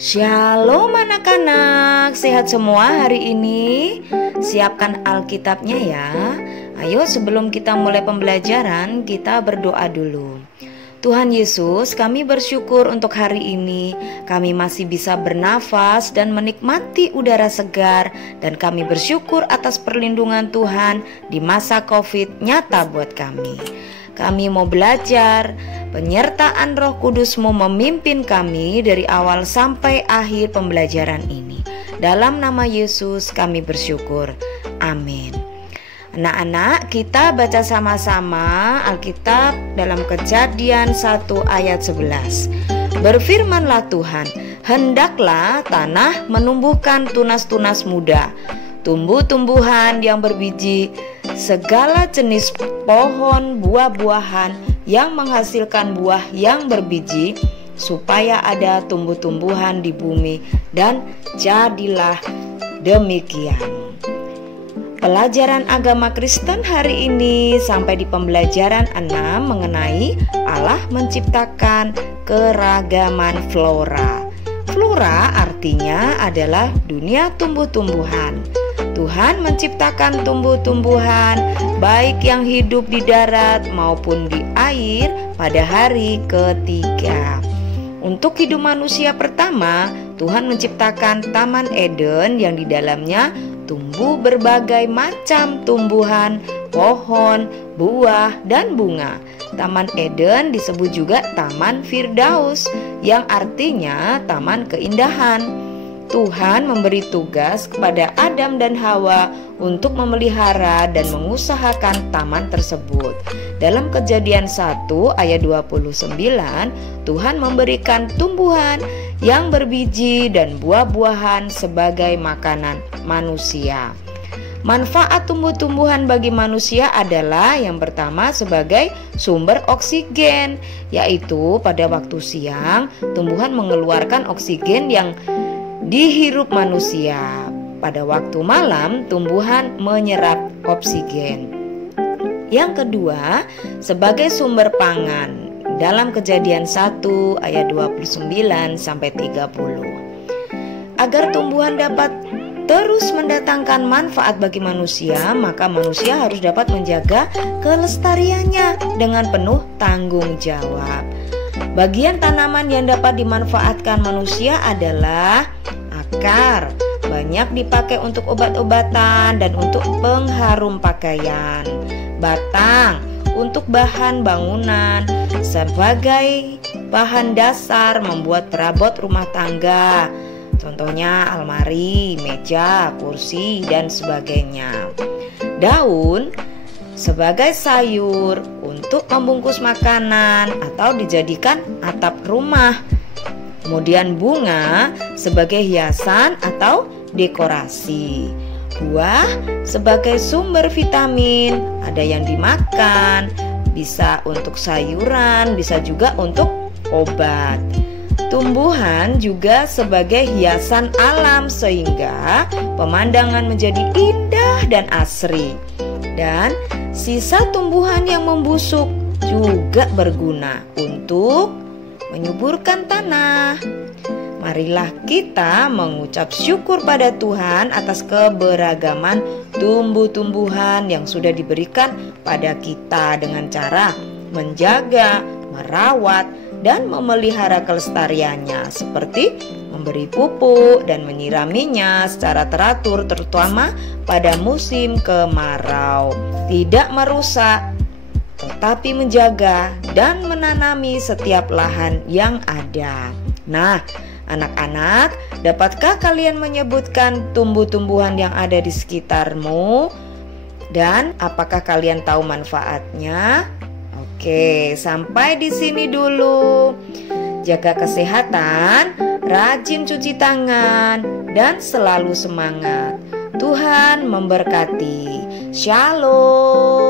Shalom anak-anak, sehat semua hari ini? Siapkan Alkitabnya ya. Ayo sebelum kita mulai pembelajaran, kita berdoa dulu. Tuhan Yesus, kami bersyukur untuk hari ini. Kami masih bisa bernafas dan menikmati udara segar. Dan kami bersyukur atas perlindungan Tuhan di masa COVID nyata buat kami. Kami mau belajar, penyertaan Roh Kudus-Mu memimpin kami dari awal sampai akhir pembelajaran ini. Dalam nama Yesus kami bersyukur. Amin. Anak-anak, kita baca sama-sama Alkitab dalam Kejadian 1 ayat 11. Berfirmanlah Tuhan, hendaklah tanah menumbuhkan tunas-tunas muda, tumbuh-tumbuhan yang berbiji, segala jenis pohon buah-buahan yang menghasilkan buah yang berbiji, supaya ada tumbuh-tumbuhan di bumi, dan jadilah demikian. Pelajaran agama Kristen hari ini sampai di pembelajaran 6 mengenai Allah menciptakan keragaman flora. Flora artinya adalah dunia tumbuh-tumbuhan. Tuhan menciptakan tumbuh-tumbuhan baik yang hidup di darat maupun di air pada hari ketiga. Untuk hidup manusia pertama, Tuhan menciptakan Taman Eden yang di dalamnya tumbuh berbagai macam tumbuhan, pohon, buah, dan bunga. Taman Eden disebut juga Taman Firdaus, yang artinya taman keindahan. Tuhan memberi tugas kepada Adam dan Hawa untuk memelihara dan mengusahakan taman tersebut. Dalam Kejadian 1 ayat 29, Tuhan memberikan tumbuhan yang berbiji dan buah-buahan sebagai makanan manusia. Manfaat tumbuh-tumbuhan bagi manusia adalah yang pertama sebagai sumber oksigen, yaitu pada waktu siang tumbuhan mengeluarkan oksigen yang dihirup manusia. Pada waktu malam tumbuhan menyerap oksigen. Yang kedua, sebagai sumber pangan. Dalam Kejadian 1 ayat 29 sampai 30. Agar tumbuhan dapat terus mendatangkan manfaat bagi manusia, maka manusia harus dapat menjaga kelestariannya dengan penuh tanggung jawab. Bagian tanaman yang dapat dimanfaatkan manusia adalah akar, banyak dipakai untuk obat-obatan dan untuk pengharum pakaian. Batang, untuk bahan bangunan, sebagai bahan dasar membuat perabot rumah tangga. Contohnya almari, meja, kursi, dan sebagainya. Daun sebagai sayur untuk membungkus makanan atau dijadikan atap rumah. Kemudian bunga sebagai hiasan atau dekorasi. Buah sebagai sumber vitamin, ada yang dimakan, bisa untuk sayuran, bisa juga untuk obat. Tumbuhan juga sebagai hiasan alam sehingga pemandangan menjadi indah dan asri. Dan sisa tumbuhan yang membusuk juga berguna untuk menyuburkan tanah. Marilah kita mengucap syukur pada Tuhan atas keberagaman tumbuh-tumbuhan yang sudah diberikan pada kita dengan cara menjaga, merawat, dan memelihara kelestariannya, seperti memberi pupuk dan menyiraminya secara teratur, terutama pada musim kemarau. Tidak merusak, tetapi menjaga dan menanami setiap lahan yang ada. Nah, anak-anak, dapatkah kalian menyebutkan tumbuh-tumbuhan yang ada di sekitarmu? Dan apakah kalian tahu manfaatnya? Oke, sampai di sini dulu. Jaga kesehatan, rajin cuci tangan, dan selalu semangat. Tuhan memberkati. Shalom.